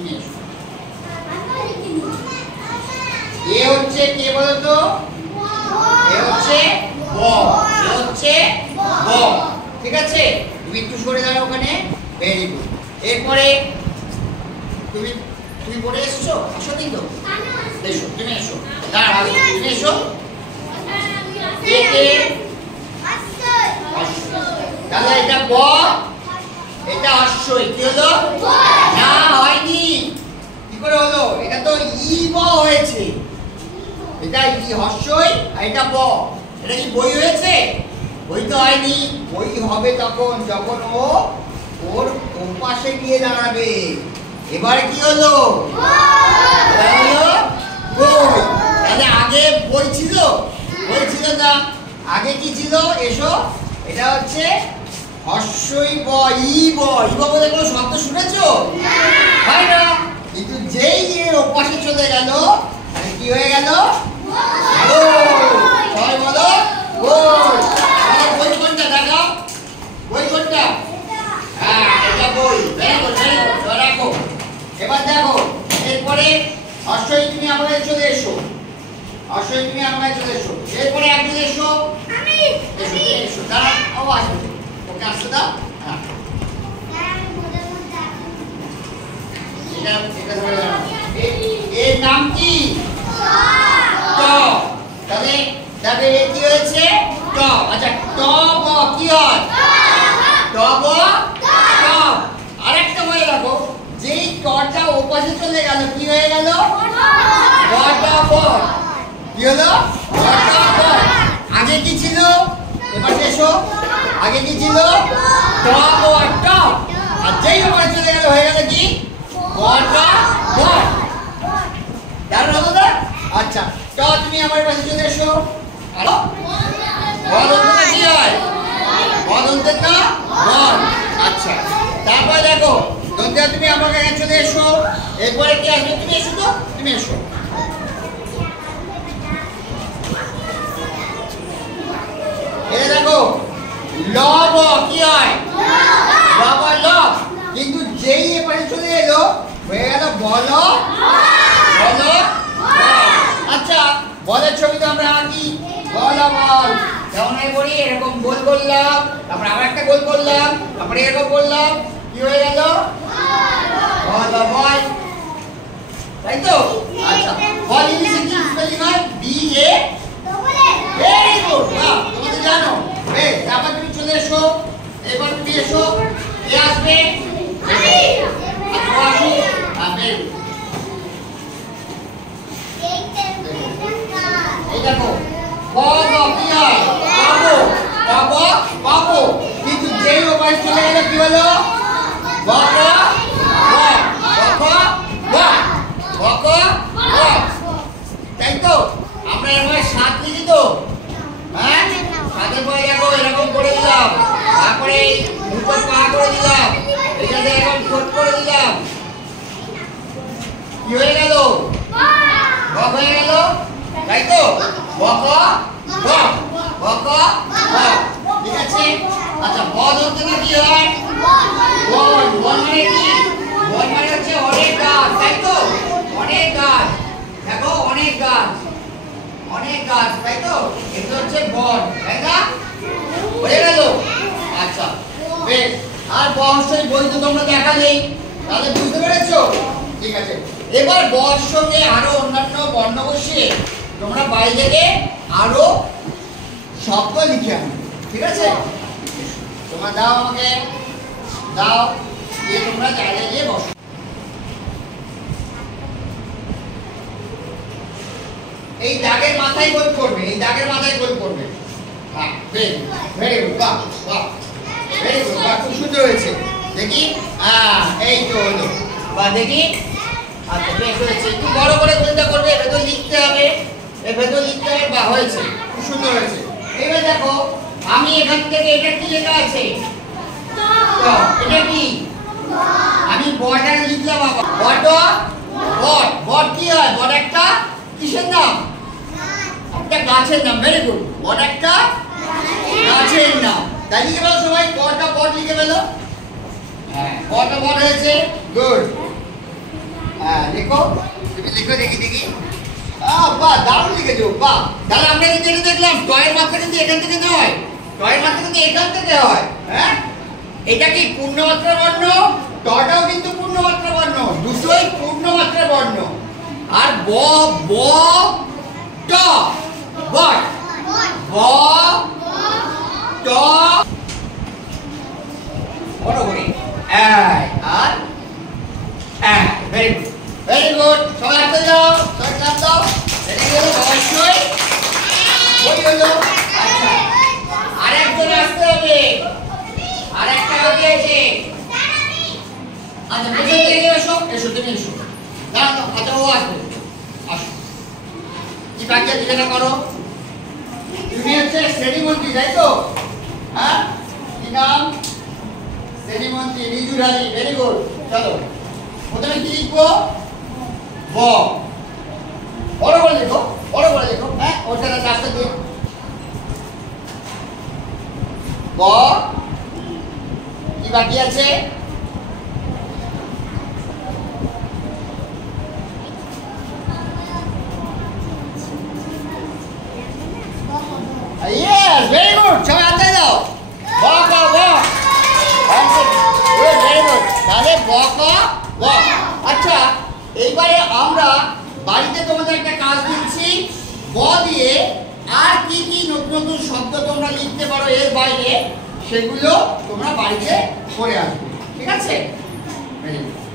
তুমি এসো। এ হচ্ছে কে বলো তো? এ হচ্ছে ব, এ হচ্ছে ব। ঠিক আছে, তুমি একটু সরে দাঁড়াও ওখানে। Very good. এরপরে তুমি তুমি পড়ে এসছো, আসো কিন্তু এসো, তুমি এসো, দাঁড়াও, তুমি এসো। তাহলে এটা ব, এটা অশ্বই। কি হলো? না হয়নি। কি করে হলো? এটা তো ই ব হয়েছে। এটা ই হর্ষই আর এটা ব। এটা কি বই হয়েছে? বই তো হয়নি। বই হবে তখন যখন ও ওর ওপাশে গিয়ে দাঁড়াবে। এবারে কি হলো? বই। তাহলে আগে বই ছিল? বই ছিল না। আগে কি ছিল? এসো। এটা হচ্ছে হর্ষই ব, ই ব। ই ব বলে কোনো শব্দ শুনেছো? হয় না। কিন্তু যেই এর ওপাশে চলে গেল, তাহলে কি হয়ে গেল? সবাই বলো বই। বই কোনটা দেখাও? বই কোনটা? হ্যাঁ, এটা বই। Very good, very good. রাখো। এবার দেখো, এরপরে অশ্বই তুমি আমার কাছে চলে এসো। অশ্বই তুমি আমার কাছে চলে এসো। এরপরে একজন এসো। আমি এসো, এসো। দাঁড়াও, ও আসবে। ওকে আসতে দাও। হ্যাঁ, এটা এটা ধরে দাঁড়াও। এর নাম কি? ট। তাহলে দেখো এ কি হয়েছে? ট। আচ্ছা, ট ব কি হয়? ট ব টব। আরেকটা বলে রাখো, যেই টটা ওপাশে চলে গেল কি হয়ে গেল? ব ট ব। কি হলো? ব ট ব। আগে কি ছিল? এবার এসো। আগে কি ছিল? ট ব ট। আর যেই ওপাশে চলে গেল হয়ে গেল কি? ব ট ব। দাঁড়ানো হলো না? আচ্ছা, ট তুমি আমার পাশে চলে এসো। আলো বদন্তে কি হয়? বদন্তে না বল। আচ্ছা, তারপর দেখো দন্তে তুমি আমার কাছে চলে এসো। এরপরে কি আসবে? তুমি এসো তো, তুমি এসো। এই দেখো লব কি হয়? লব লব। কিন্তু যেই এপাশে চলে এলো হয়ে গেল বলো বলো। আচ্ছা, বলের ছবি তো আমরা আঁকি। বল বল যেমন আমি করি, এরকম গোল করলাম, তারপরে আবার একটা গোল করলাম, তারপরে এরকম করলাম, কি হয়ে গেল? বল বল। তাই তো? আচ্ছা, বল ইংলিশে কি স্পেলিং হয়? B A double A. Very good. বাহ, তুমি তো জানো। বেশ, তারপর তুমি চলে এসো। এবার তুমি এসো। কে আসবে? আমি। আচ্ছা, আসো। Very good. এই দেখো বব কি হয়? বাবু বাবু বাবু। কিন্তু যেই ওপাশে চলে গেল কি হলো? বক বক বক বক বক। তাই তো? আমরা এবার সাত লিখি তো। হ্যাঁ, সাতের পরে দেখো এরকম করে দিলাম, তারপরে দুটো পা করে দিলাম, এটাতে এরকম ঠোঁট করে দিলাম। কি হয়ে গেল? বক হয়ে গেল। তাই তো? বক বক বক বক। ঠিক আছে। আচ্ছা, বল হচ্ছে না কি হয়? বল। বল মানে কি? বল মানে হচ্ছে অনেক গাছ। তাই তো? অনেক গাছ। দেখো অনেক গাছ, অনেক গাছ। তাই তো? এটা হচ্ছে বল। তাই না? হয়ে গেল। আচ্ছা, বেশ। আর বর্ষই বই তো তোমরা দেখালেই, তাহলে বুঝতে পেরেছো? ঠিক আছে। এবার বর সঙ্গে আরো অন্যান্য বর্ণ বসিয়ে তোমরা বাইরে থেকে আরো শব্দ লিখে আনো। ঠিক আছে? তোমরা দাও আমাকে, দাও, দিয়ে তোমরা জায়গায় গিয়ে বসো। এই দাগের মাথায় গোল করবে, এই দাগের মাথায় গোল করবে। হ্যাঁ, ভেরি গুড। বাহ বাহ, ভেরি গুড। বাহ, খুব সুন্দর হয়েছে। দেখি, হ্যাঁ, এই তো হলো। বা দেখি। আচ্ছা, বেশ হয়েছে। একটু বড় করে গোলটা করবে, ভেতর লিখতে হবে, এর ভেতর লিখতে হবে। বা হয়েছে, খুব সুন্দর হয়েছে। এবার দেখো, আমি এখান থেকে এটা কি লেখা আছে? এটা কি? আমি বর্ডার লিখলাম। বাবা বট বট বট কি হয়? বট একটা কিসের নাম? একটা গাছের নাম। Very good. বট একটা গাছের নাম। তাই লিখে ফেলো সবাই, বট লিখে ফেলো। হ্যাঁ, বট হয়েছে। গুড। লেখো, তুমি লেখো দেখি দেখি। বাহ, দারুণ লিখেছো, বাহ। তাহলে আমরা কিন্তু এটা দেখলাম টয়ের মাত্রা কিন্তু এখান থেকে নয়, টয়ের মাত্রা কিন্তু এখান থেকে হয়। হ্যাঁ, এটা কি পূর্ণমাত্রা বর্ণ, টটাও কিন্তু পূর্ণমাত্রা বর্ণ, দুটোই পূর্ণমাত্রা বর্ণ। আর ব ব ট বট, ব ট বড় করে are very good, very good. সবাই হাতে যাও, সবাই ক্লাস দাও। এটা কি হলো? অবশ্যই বই হলো। আচ্ছা, আরেকজন আসতে হবে, আরেকটা বাকি আছে। আচ্ছা, বুঝে দিয়ে এসো, এসো তুমি এসো। দাঁড়াও, আচ্ছা ও আসবে, আসো। কি বাকি আছে সেটা করো। তুমি হচ্ছে শ্রেণীমন্ত্রী, তাই তো? হ্যাঁ, কি নাম? শ্রেণীমন্ত্রী রিজুর আলী, ভেরি গুড। চলো, প্রথমে কি লিখবো? ব, বড় করে লিখো, বড় করে লিখো। হ্যাঁ, ওটা রাস্তা দিয়ে ব। কি বাকি আছে? Yes, very good. সবাই হাতে দাও। ব ক ব। Good, very good. তাহলে ব ক ব। আচ্ছা, এইবারে আমরা বাড়িতে তোমাদের একটা কাজ দিচ্ছি। ব দিয়ে আর কি কি নতুন নতুন শব্দ তোমরা লিখতে পারো এর বাইরে, সেগুলো তোমরা বাড়িতে করে আসবে, ঠিক আছে? Very good.